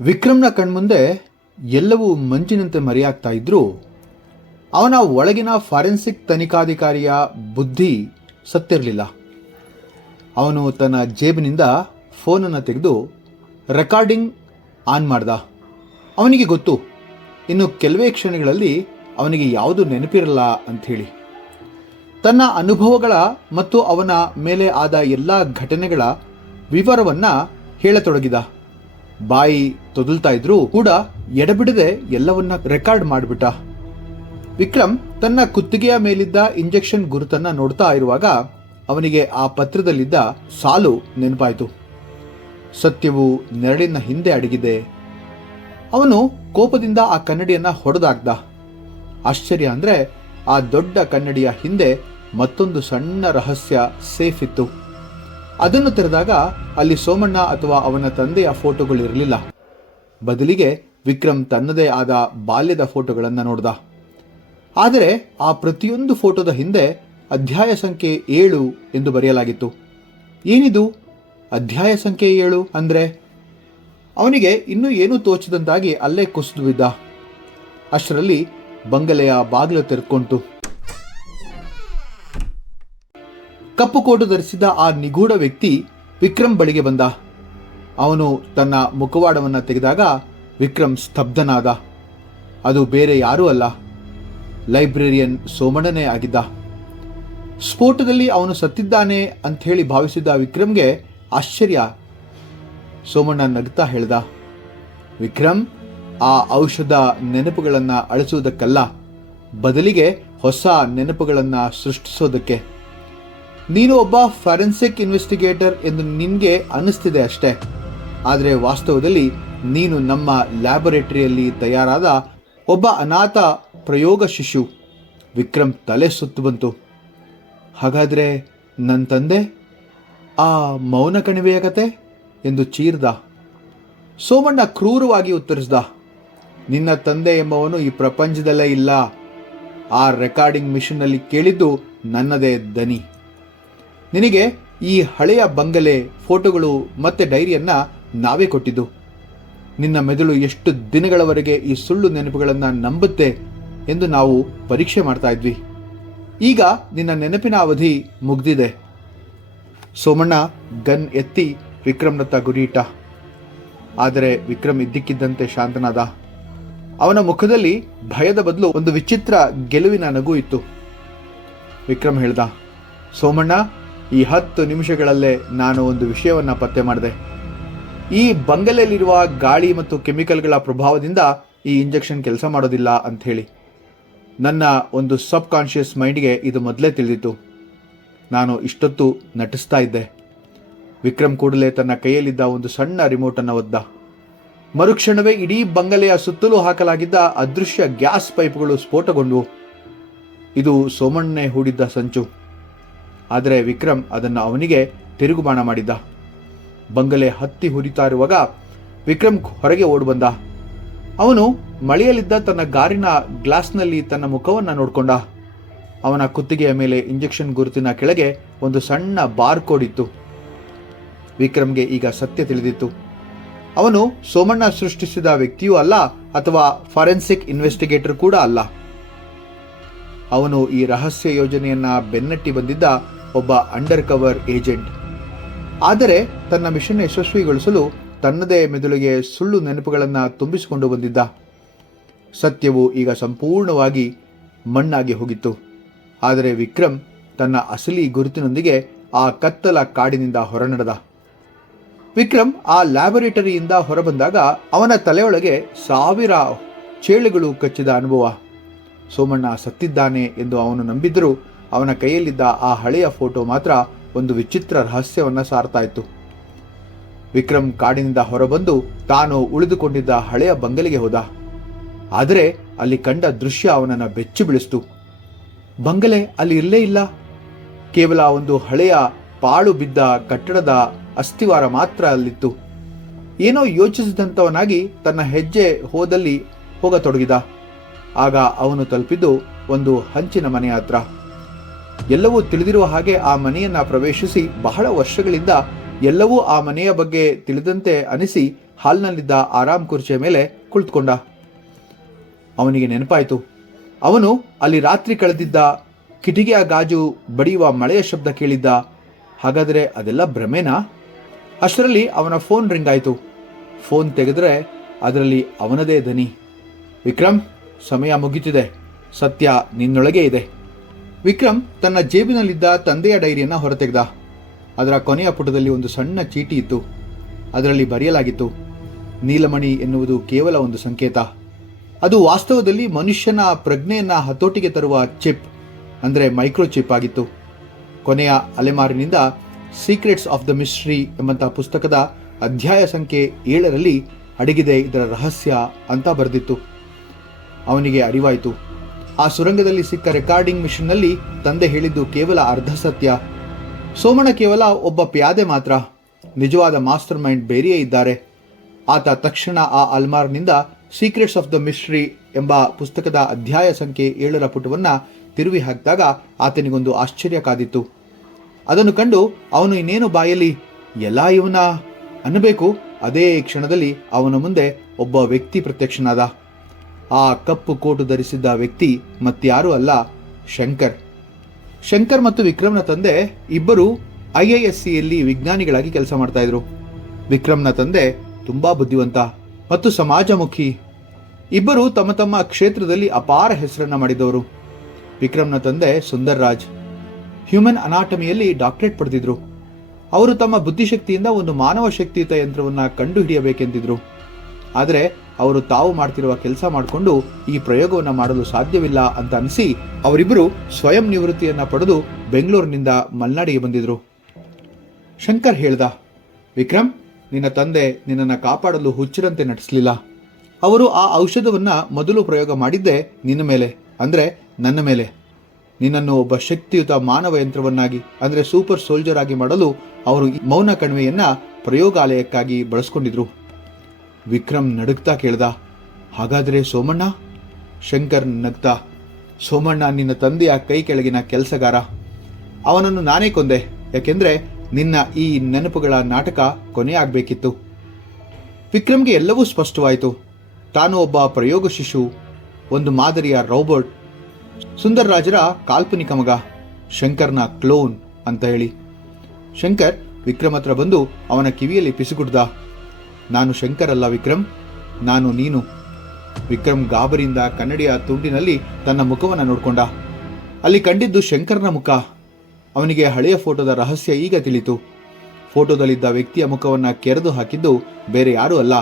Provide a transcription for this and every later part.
ವಿಕ್ರಮ್ನ ಕಣ್ಮುಂದೆ ಎಲ್ಲವೂ ಮಂಜಿನಂತೆ ಮರೆಯಾಗ್ತಾ ಇದ್ರೂ ಅವನ ಒಳಗಿನ ಫಾರೆನ್ಸಿಕ್ ತನಿಖಾಧಿಕಾರಿಯ ಬುದ್ಧಿ ಸತ್ತಿರಲಿಲ್ಲ. ಅವನು ತನ್ನ ಜೇಬಿನಿಂದ ಫೋನನ್ನು ತೆಗೆದು ರೆಕಾರ್ಡಿಂಗ್ ಆನ್ ಮಾಡ್ದ. ಅವನಿಗೆ ಗೊತ್ತು, ಇನ್ನು ಕೆಲವೇ ಕ್ಷಣಗಳಲ್ಲಿ ಅವನಿಗೆ ಯಾವುದು ನೆನಪಿರಲ್ಲ ಅಂಥೇಳಿ. ತನ್ನ ಅನುಭವಗಳ ಮತ್ತು ಅವನ ಮೇಲೆ ಆದ ಎಲ್ಲ ಘಟನೆಗಳ ವಿವರವನ್ನು ಹೇಳತೊಡಗಿದ. ಬಾಯಿ ತೊದಲ್ತಾ ಇದ್ರೂ ಕೂಡ ಎಡಬಿಡದೆ ಎಲ್ಲವನ್ನ ರೆಕಾರ್ಡ್ ಮಾಡಿಬಿಟ್ಟ. ವಿಕ್ರಮ್ ತನ್ನ ಕುತ್ತಿಗೆಯ ಮೇಲಿದ್ದ ಇಂಜೆಕ್ಷನ್ ಗುರುತನ್ನ ನೋಡ್ತಾ ಇರುವಾಗ ಅವನಿಗೆ ಆ ಪತ್ರದಲ್ಲಿದ್ದ ಸಾಲು ನೆನಪಾಯಿತು. ಸತ್ಯವು ನೆರಳಿನ ಹಿಂದೆ ಅಡಗಿದೆ. ಅವನು ಕೋಪದಿಂದ ಆ ಕನ್ನಡಿಯನ್ನ ಹೊಡೆದಾಕ್ದ. ಆಶ್ಚರ್ಯ ಅಂದ್ರೆ ಆ ದೊಡ್ಡ ಕನ್ನಡಿಯ ಹಿಂದೆ ಮತ್ತೊಂದು ಸಣ್ಣ ರಹಸ್ಯ ಸೇಫ್ ಇತ್ತು. ಅದನ್ನು ತೆರೆದಾಗ ಅಲ್ಲಿ ಸೋಮಣ್ಣ ಅಥವಾ ಅವನ ತಂದೆಯ ಫೋಟೋಗಳಿರಲಿಲ್ಲ. ಬದಲಿಗೆ ವಿಕ್ರಮ್ ತನ್ನದೇ ಆದ ಬಾಲ್ಯದ ಫೋಟೋಗಳನ್ನು ನೋಡ್ದ. ಆದರೆ ಆ ಪ್ರತಿಯೊಂದು ಫೋಟೋದ ಹಿಂದೆ ಅಧ್ಯಾಯ ಸಂಖ್ಯೆ 7 ಎಂದು ಬರೆಯಲಾಗಿತ್ತು. ಏನಿದು ಅಧ್ಯಾಯ ಸಂಖ್ಯೆ 7 ಅಂದ್ರೆ? ಅವನಿಗೆ ಇನ್ನೂ ಏನೂ ತೋಚದಂತಾಗಿ ಅಲ್ಲೇ ಕುಸಿದು ಬಿದ್ದ. ಅಷ್ಟರಲ್ಲಿ ಬಂಗಲೆಯ ಬಾಗಿಲು ತೆರೆದುಕೊಂತು. ಕಪ್ಪು ಕೋಟು ಧರಿಸಿದ ಆ ನಿಗೂಢ ವ್ಯಕ್ತಿ ವಿಕ್ರಮ್ ಬಳಿಗೆ ಬಂದ. ಅವನು ತನ್ನ ಮುಖವಾಡವನ್ನು ತೆಗೆದಾಗ ವಿಕ್ರಮ್ ಸ್ತಬ್ಧನಾದ. ಅದು ಬೇರೆ ಯಾರೂ ಅಲ್ಲ, ಲೈಬ್ರೇರಿಯನ್ ಸೋಮಣ್ಣನೇ ಆಗಿದ್ದ. ಸ್ಫೋಟದಲ್ಲಿ ಅವನು ಸತ್ತಿದ್ದಾನೆ ಅಂಥೇಳಿ ಭಾವಿಸಿದ ವಿಕ್ರಮ್ಗೆ ಆಶ್ಚರ್ಯ. ಸೋಮಣ್ಣ ನಗ್ತಾ ಹೇಳ್ದ, ವಿಕ್ರಮ್, ಆ ಔಷಧ ನೆನಪುಗಳನ್ನು ಅಳಿಸುವುದಕ್ಕಲ್ಲ, ಬದಲಿಗೆ ಹೊಸ ನೆನಪುಗಳನ್ನು ಸೃಷ್ಟಿಸೋದಕ್ಕೆ. ನೀನು ಒಬ್ಬ ಫಾರೆನ್ಸಿಕ್ ಇನ್ವೆಸ್ಟಿಗೇಟರ್ ಎಂದು ನಿನಗೆ ಅನ್ನಿಸ್ತಿದೆ ಅಷ್ಟೇ, ಆದರೆ ವಾಸ್ತವದಲ್ಲಿ ನೀನು ನಮ್ಮ ಲ್ಯಾಬೊರೇಟರಿಯಲ್ಲಿ ತಯಾರಾದ ಒಬ್ಬ ಅನಾಥ ಪ್ರಯೋಗ ಶಿಶು. ವಿಕ್ರಮ್ ತಲೆ ಸುತ್ತು ಬಂತು. ಹಾಗಾದರೆ ನನ್ನ ತಂದೆ, ಆ ಮೌನ ಕಣಿವೆಯ ಕತೆ ಎಂದು ಚೀರ್ದ. ಸೋಮಣ್ಣ ಕ್ರೂರವಾಗಿ ಉತ್ತರಿಸಿದ, ನಿನ್ನ ತಂದೆ ಎಂಬವನು ಈ ಪ್ರಪಂಚದಲ್ಲೇ ಇಲ್ಲ. ಆ ರೆಕಾರ್ಡಿಂಗ್ ಮಿಷನ್ನಲ್ಲಿ ಕೇಳಿದ್ದು ನನ್ನದೇ ದನಿ. ನಿನಗೆ ಈ ಹಳೆಯ ಬಂಗಲೆ ಫೋಟೋಗಳು ಮತ್ತೆ ಡೈರಿಯನ್ನ ನಾವೇ ಕೊಟ್ಟಿದ್ದು. ನಿನ್ನ ಮೆದುಳು ಎಷ್ಟು ದಿನಗಳವರೆಗೆ ಈ ಸುಳ್ಳು ನೆನಪುಗಳನ್ನು ನಂಬುತ್ತೆ ಎಂದು ನಾವು ಪರೀಕ್ಷೆ ಮಾಡ್ತಾ ಇದ್ವಿ. ಈಗ ನಿನ್ನ ನೆನಪಿನ ಅವಧಿ ಮುಗ್ದಿದೆ. ಸೋಮಣ್ಣ ಗನ್ ಎತ್ತಿ ವಿಕ್ರಮ್ನತ್ತ ಗುರಿಯಿಟ್ಟ. ಆದರೆ ವಿಕ್ರಮ್ ಇದ್ದಕ್ಕಿದ್ದಂತೆ ಶಾಂತನಾದ. ಅವನ ಮುಖದಲ್ಲಿ ಭಯದ ಬದಲು ಒಂದು ವಿಚಿತ್ರ ಗೆಲುವಿನ ನಗು ಇತ್ತು. ವಿಕ್ರಮ್ ಹೇಳ್ದ, ಸೋಮಣ್ಣ, ಈ 10 ನಿಮಿಷಗಳಲ್ಲೇ ನಾನು ಒಂದು ವಿಷಯವನ್ನು ಪತ್ತೆ ಮಾಡಿದೆ. ಈ ಬಂಗಲೆಯಲ್ಲಿರುವ ಗಾಳಿ ಮತ್ತು ಕೆಮಿಕಲ್ಗಳ ಪ್ರಭಾವದಿಂದ ಈ ಇಂಜೆಕ್ಷನ್ ಕೆಲಸ ಮಾಡೋದಿಲ್ಲ ಅಂಥೇಳಿ. ನನ್ನ ಒಂದು ಸಬ್ ಕಾನ್ಷಿಯಸ್ ಮೈಂಡ್ಗೆ ಇದು ಮೊದಲೇ ತಿಳಿದಿತ್ತು. ನಾನು ಇಷ್ಟೊತ್ತು ನಟಿಸ್ತಾ ಇದ್ದೆ. ವಿಕ್ರಮ್ ಕೂಡಲೇ ತನ್ನ ಕೈಯಲ್ಲಿದ್ದ ಒಂದು ಸಣ್ಣ ರಿಮೋಟನ್ನು ಒದ್ದ. ಮರುಕ್ಷಣವೇ ಇಡೀ ಬಂಗಲೆಯ ಸುತ್ತಲೂ ಹಾಕಲಾಗಿದ್ದ ಅದೃಶ್ಯ ಗ್ಯಾಸ್ ಪೈಪ್ಗಳು ಸ್ಫೋಟಗೊಂಡವು. ಇದು ಸೋಮಣ್ಣನೇ ಹೂಡಿದ್ದ ಸಂಚು. ಆದರೆ ವಿಕ್ರಮ್ ಅದನ್ನು ಅವನಿಗೆ ತಿರುಗುಬಾಣ ಮಾಡಿದ್ದ. ಬಂಗಲೆ ಹತ್ತಿ ಹುರಿತಾ ಇರುವಾಗ ವಿಕ್ರಮ್ ಹೊರಗೆ ಓಡಿಬಂದ. ಅವನು ಮಳೆಯಲ್ಲಿದ್ದ ತನ್ನ ಕಾರಿನ ಗ್ಲಾಸ್ನಲ್ಲಿ ತನ್ನ ಮುಖವನ್ನು ನೋಡಿಕೊಂಡ. ಅವನ ಕುತ್ತಿಗೆಯ ಮೇಲೆ ಇಂಜೆಕ್ಷನ್ ಗುರುತಿನ ಕೆಳಗೆ ಒಂದು ಸಣ್ಣ ಬಾರ್ ಕೋಡ್ ಇತ್ತು. ವಿಕ್ರಮ್ಗೆ ಈಗ ಸತ್ಯ ತಿಳಿದಿತ್ತು. ಅವನು ಸೋಮಣ್ಣ ಸೃಷ್ಟಿಸಿದ ವ್ಯಕ್ತಿಯೂ ಅಲ್ಲ, ಅಥವಾ ಫಾರೆನ್ಸಿಕ್ ಇನ್ವೆಸ್ಟಿಗೇಟರ್ ಕೂಡ ಅಲ್ಲ. ಅವನು ಈ ರಹಸ್ಯ ಯೋಜನೆಯನ್ನ ಬೆನ್ನಟ್ಟಿ ಬಂದಿದ್ದ ಒಬ್ಬ ಅಂಡರ್ ಕವರ್ ಏಜೆಂಟ್. ಆದರೆ ತನ್ನ ಮಿಷನ್ ಯಶಸ್ವಿಗೊಳಿಸಲು ತನ್ನದೇ ಮೆದುಳಿಗೆ ಸುಳ್ಳು ನೆನಪುಗಳನ್ನು ತುಂಬಿಸಿಕೊಂಡು ಬಂದಿದ್ದ. ಸತ್ಯವು ಈಗ ಸಂಪೂರ್ಣವಾಗಿ ಮಣ್ಣಾಗಿ ಹೋಗಿತ್ತು. ಆದರೆ ವಿಕ್ರಮ್ ತನ್ನ ಅಸಲಿ ಗುರುತಿನೊಂದಿಗೆ ಆ ಕತ್ತಲ ಕಾಡಿನಿಂದ ಹೊರನಡೆದ. ವಿಕ್ರಮ್ ಆ ಲ್ಯಾಬೊರೇಟರಿಯಿಂದ ಹೊರಬಂದಾಗ ಅವನ ತಲೆಯೊಳಗೆ 1000 ಚೇಳುಗಳು ಕಚ್ಚಿದ ಅನುಭವ. ಸೋಮಣ್ಣ ಸತ್ತಿದ್ದಾನೆ ಎಂದು ಅವನು ನಂಬಿದ್ದರೂ ಅವನ ಕೈಯಲ್ಲಿದ್ದ ಆ ಹಳೆಯ ಫೋಟೋ ಮಾತ್ರ ಒಂದು ವಿಚಿತ್ರ ರಹಸ್ಯವನ್ನು ಸಾರ್ತಾ ಇತ್ತು. ವಿಕ್ರಮ್ ಕಾಡಿನಿಂದ ಹೊರಬಂದು ತಾನು ಉಳಿದುಕೊಂಡಿದ್ದ ಹಳೆಯ ಬಂಗಲೆಗೆ ಹೋದ. ಆದರೆ ಅಲ್ಲಿ ಕಂಡ ದೃಶ್ಯ ಅವನನ್ನು ಬೆಚ್ಚಿ ಬೀಳಿಸ್ತು. ಬಂಗಲೆ ಅಲ್ಲಿ ಇರಲೇ ಇಲ್ಲ. ಕೇವಲ ಒಂದು ಹಳೆಯ ಪಾಳು ಬಿದ್ದ ಕಟ್ಟಡದ ಅಸ್ಥಿವಾರ ಮಾತ್ರ ಅಲ್ಲಿತ್ತು. ಏನೋ ಯೋಚಿಸಿದಂಥವನಾಗಿ ತನ್ನ ಹೆಜ್ಜೆ ಹೋದಲ್ಲಿ ಹೋಗತೊಡಗಿದ. ಆಗ ಅವನು ತಲುಪಿದ್ದು ಒಂದು ಹಂಚಿನ ಮನೆಯ ಹತ್ರ. ಎಲ್ಲವೂ ತಿಳಿದಿರುವ ಹಾಗೆ ಆ ಮನೆಯನ್ನ ಪ್ರವೇಶಿಸಿ ಬಹಳ ವರ್ಷಗಳಿಂದ ಎಲ್ಲವೂ ಆ ಮನೆಯ ಬಗ್ಗೆ ತಿಳಿದಂತೆ ಅನಿಸಿ ಹಾಲ್ನಲ್ಲಿದ್ದ ಆರಾಮ್ ಕುರ್ಚಿಯ ಮೇಲೆ ಕುಳಿತುಕೊಂಡ. ಅವನಿಗೆ ನೆನಪಾಯಿತು, ಅವನು ಅಲ್ಲಿ ರಾತ್ರಿ ಕಳೆದಿದ್ದ, ಕಿಟಿಕಿಯ ಗಾಜು ಬಡಿಯುವ ಮಳೆಯ ಶಬ್ದ ಕೇಳಿದ್ದ. ಹಾಗಾದರೆ ಅದೆಲ್ಲ ಭ್ರಮೆನಾ? ಅಷ್ಟರಲ್ಲಿ ಅವನ ಫೋನ್ ರಿಂಗ್ ಆಯಿತು. ಫೋನ್ ತೆಗೆದರೆ ಅದರಲ್ಲಿ ಅವನದೇ ದನಿ. ವಿಕ್ರಮ್, ಸಮಯ ಮುಗಿತಿದೆ, ಸತ್ಯ ನಿನ್ನೊಳಗೆ ಇದೆ. ವಿಕ್ರಮ್ ತನ್ನ ಜೇಬಿನಲ್ಲಿದ್ದ ತಂದೆಯ ಡೈರಿಯನ್ನು ಹೊರತೆಗೆದ. ಅದರ ಕೊನೆಯ ಪುಟದಲ್ಲಿ ಒಂದು ಸಣ್ಣ ಚೀಟಿ ಇತ್ತು. ಅದರಲ್ಲಿ ಬರೆಯಲಾಗಿತ್ತು, ನೀಲಮಣಿ ಎನ್ನುವುದು ಕೇವಲ ಒಂದು ಸಂಕೇತ. ಅದು ವಾಸ್ತವದಲ್ಲಿ ಮನುಷ್ಯನ ಪ್ರಜ್ಞೆಯನ್ನು ಹತೋಟಿಗೆ ತರುವ ಚಿಪ್, ಅಂದರೆ ಮೈಕ್ರೋಚಿಪ್ ಆಗಿತ್ತು. ಕೊನೆಯ ಅಲೆಮಾರಿನಿಂದ ಸೀಕ್ರೆಟ್ಸ್ ಆಫ್ ದ ಮಿಸ್ಟ್ರಿ ಎಂಬಂತಹ ಪುಸ್ತಕದ ಅಧ್ಯಾಯ ಸಂಖ್ಯೆ 7ರಲ್ಲಿ ಅಡಗಿದೆ ಇದರ ರಹಸ್ಯ ಅಂತ ಬರೆದಿತ್ತು. ಅವನಿಗೆ ಅರಿವಾಯಿತು, ಆ ಸುರಂಗದಲ್ಲಿ ಸಿಕ್ಕ ರೆಕಾರ್ಡಿಂಗ್ ಮಿಷನ್ನಲ್ಲಿ ತಂದೆ ಹೇಳಿದ್ದು ಕೇವಲ ಅರ್ಧ ಸತ್ಯ. ಸೋಮಣ್ಣ ಕೇವಲ ಒಬ್ಬ ಪ್ಯಾದೆ ಮಾತ್ರ, ನಿಜವಾದ ಮಾಸ್ಟರ್ ಮೈಂಡ್ ಬೇರೆಯೇ ಇದ್ದಾರೆ. ಆತ ತಕ್ಷಣ ಆ ಅಲ್ಮಾರ್ನಿಂದ ಸೀಕ್ರೆಟ್ಸ್ ಆಫ್ ದ ಮಿಸ್ಟ್ರಿ ಎಂಬ ಪುಸ್ತಕದ ಅಧ್ಯಾಯ ಸಂಖ್ಯೆ 7ರ ಪುಟವನ್ನು ತಿರುವಿ ಹಾಕಿದಾಗ ಆತನಿಗೊಂದು ಆಶ್ಚರ್ಯ ಕಾದಿತ್ತು. ಅದನ್ನು ಕಂಡು ಅವನು ಇನ್ನೇನು ಬಾಯಲ್ಲಿ ಎಲ್ಲ ಇವನ ಅನ್ನಬೇಕು. ಅದೇ ಕ್ಷಣದಲ್ಲಿ ಅವನ ಮುಂದೆ ಒಬ್ಬ ವ್ಯಕ್ತಿ ಪ್ರತ್ಯಕ್ಷನಾದ. ಆ ಕಪ್ಪು ಕೋಟು ಧರಿಸಿದ್ದ ವ್ಯಕ್ತಿ ಮತ್ಯಾರೂ ಅಲ್ಲ, ಶಂಕರ್. ಶಂಕರ್ ಮತ್ತು ವಿಕ್ರಮ್ನ ತಂದೆ ಇಬ್ಬರು IIScಯಲ್ಲಿ ವಿಜ್ಞಾನಿಗಳಾಗಿ ಕೆಲಸ ಮಾಡ್ತಾ ಇದ್ರು. ವಿಕ್ರಮ್ನ ತಂದೆ ತುಂಬಾ ಬುದ್ಧಿವಂತ ಮತ್ತು ಸಮಾಜಮುಖಿ. ಇಬ್ಬರು ತಮ್ಮ ತಮ್ಮ ಕ್ಷೇತ್ರದಲ್ಲಿ ಅಪಾರ ಹೆಸರನ್ನ ಮಾಡಿದವರು. ವಿಕ್ರಮ್ನ ತಂದೆ ಸುಂದರ್ ರಾಜ್ ಹ್ಯೂಮನ್ ಅನಾಟಮಿಯಲ್ಲಿ ಡಾಕ್ಟರೇಟ್ ಪಡೆದಿದ್ರು. ಅವರು ತಮ್ಮ ಬುದ್ಧಿಶಕ್ತಿಯಿಂದ ಒಂದು ಮಾನವ ಶಕ್ತಿಯುತ ಯಂತ್ರವನ್ನು ಕಂಡುಹಿಡಿಯಬೇಕೆಂದಿದ್ರು. ಆದರೆ ಅವರು ತಾವು ಮಾಡ್ತಿರುವ ಕೆಲಸ ಮಾಡಿಕೊಂಡು ಈ ಪ್ರಯೋಗವನ್ನು ಮಾಡಲು ಸಾಧ್ಯವಿಲ್ಲ ಅಂತ ಅನಿಸಿ ಅವರಿಬ್ಬರು ಸ್ವಯಂ ನಿವೃತ್ತಿಯನ್ನು ಪಡೆದು ಬೆಂಗಳೂರಿನಿಂದ ಮಲ್ನಾಡಿಗೆ ಬಂದಿದ್ರು. ಶಂಕರ್ ಹೇಳ್ದ, ವಿಕ್ರಮ್, ನಿನ್ನ ತಂದೆ ನಿನ್ನನ್ನು ಕಾಪಾಡಲು ಹುಚ್ಚರಂತೆ ನಟಿಸಲಿಲ್ಲ. ಅವರು ಆ ಔಷಧವನ್ನು ಮೊದಲು ಪ್ರಯೋಗ ಮಾಡಿದ್ದೇ ನಿನ್ನ ಮೇಲೆ, ಅಂದರೆ ನನ್ನ ಮೇಲೆ. ನಿನ್ನನ್ನು ಒಬ್ಬ ಶಕ್ತಿಯುತ ಮಾನವ ಯಂತ್ರವನ್ನಾಗಿ, ಅಂದರೆ ಸೂಪರ್ ಸೋಲ್ಜರ್ ಆಗಿ ಮಾಡಲು ಅವರು ಮೌನ ಕಣಿವೆಯನ್ನು ಪ್ರಯೋಗಾಲಯಕ್ಕಾಗಿ ಬಳಸ್ಕೊಂಡಿದ್ರು. ವಿಕ್ರಮ್ ನಡುಗ್ತಾ ಕೇಳ್ದ, ಹಾಗಾದರೆ ಸೋಮಣ್ಣ? ಶಂಕರ್ ನಗ್ತಾ, ಸೋಮಣ್ಣ ನಿನ್ನ ತಂದೆಯ ಕೈ ಕೆಳಗಿನ ಕೆಲಸಗಾರ. ಅವನನ್ನು ನಾನೇ ಕೊಂದೆ, ಯಾಕೆಂದ್ರೆ ನಿನ್ನ ಈ ನೆನಪುಗಳ ನಾಟಕ ಕೊನೆಯಾಗಬೇಕಿತ್ತು. ವಿಕ್ರಮ್ಗೆ ಎಲ್ಲವೂ ಸ್ಪಷ್ಟವಾಯಿತು. ತಾನು ಒಬ್ಬ ಪ್ರಯೋಗ ಶಿಶು, ಒಂದು ಮಾದರಿಯ ರೋಬೋಟ್, ಸುಂದರ್ ರಾಜರ ಕಾಲ್ಪನಿಕ ಮಗ, ಶಂಕರ್ನ ಕ್ಲೋನ್ ಅಂತ ಹೇಳಿ. ಶಂಕರ್ ವಿಕ್ರಮ್ ಹತ್ರ ಬಂದು ಅವನ ಕಿವಿಯಲ್ಲಿ ಪಿಸುಗುಡ್ದ, ನಾನು ಶಂಕರ್ ಅಲ್ಲ ವಿಕ್ರಮ್, ನಾನು ನೀನು. ವಿಕ್ರಮ್ ಗಾಬರಿಯಿಂದ ಕನ್ನಡಿಯ ತುಂಡಿನಲ್ಲಿ ತನ್ನ ಮುಖವನ್ನು ನೋಡ್ಕೊಂಡ. ಅಲ್ಲಿ ಕಂಡಿದ್ದು ಶಂಕರ್ನ ಮುಖ. ಅವನಿಗೆ ಹಳೆಯ ಫೋಟೋದ ರಹಸ್ಯ ಈಗ ತಿಳಿತು. ಫೋಟೋದಲ್ಲಿದ್ದ ವ್ಯಕ್ತಿಯ ಮುಖವನ್ನು ಕೆರೆದು ಹಾಕಿದ್ದು ಬೇರೆ ಯಾರೂ ಅಲ್ಲ,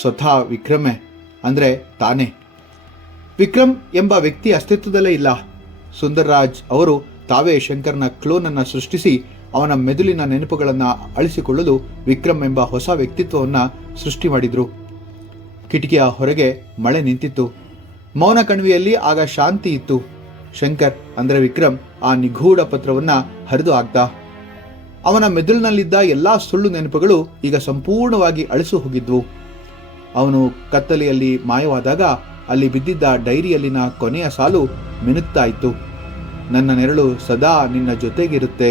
ಸ್ವತಃ ವಿಕ್ರಮೇ, ಅಂದರೆ ತಾನೇ. ವಿಕ್ರಮ್ ಎಂಬ ವ್ಯಕ್ತಿ ಅಸ್ತಿತ್ವದಲ್ಲೇ ಇಲ್ಲ. ಸುಂದರ್ ರಾಜ್ ಅವರು ತಾವೇ ಶಂಕರ್ನ ಕ್ಲೋನನ್ನು ಸೃಷ್ಟಿಸಿ ಅವನ ಮೆದುಳಿನ ನೆನಪುಗಳನ್ನು ಅಳಿಸಿಕೊಳ್ಳಲು ವಿಕ್ರಮ್ ಎಂಬ ಹೊಸ ವ್ಯಕ್ತಿತ್ವವನ್ನು ಸೃಷ್ಟಿ ಮಾಡಿದ್ರು. ಕಿಟಕಿಯ ಹೊರಗೆ ಮಳೆ ನಿಂತಿತ್ತು. ಮೌನ ಕಣಿವೆಯಲ್ಲಿ ಆಗ ಶಾಂತಿ ಇತ್ತು. ಶಂಕರ್ ಅಂದರೆ ವಿಕ್ರಮ್ ಆ ನಿಗೂಢ ಪತ್ರವನ್ನು ಹರಿದು ಹಾಕ್ದ. ಅವನ ಮೆದುಳಿನಲ್ಲಿದ್ದ ಎಲ್ಲಾ ಸುಳ್ಳು ನೆನಪುಗಳು ಈಗ ಸಂಪೂರ್ಣವಾಗಿ ಅಳಿಸು ಹೋಗಿದ್ವು. ಅವನು ಕತ್ತಲೆಯಲ್ಲಿ ಮಾಯವಾದಾಗ ಅಲ್ಲಿ ಬಿದ್ದಿದ್ದ ಡೈರಿಯಲ್ಲಿನ ಕೊನೆಯ ಸಾಲು ಮಿನುಗ್ತಾ ಇತ್ತು, ನನ್ನ ನೆರಳು ಸದಾ ನಿನ್ನ ಜೊತೆಗಿರುತ್ತೆ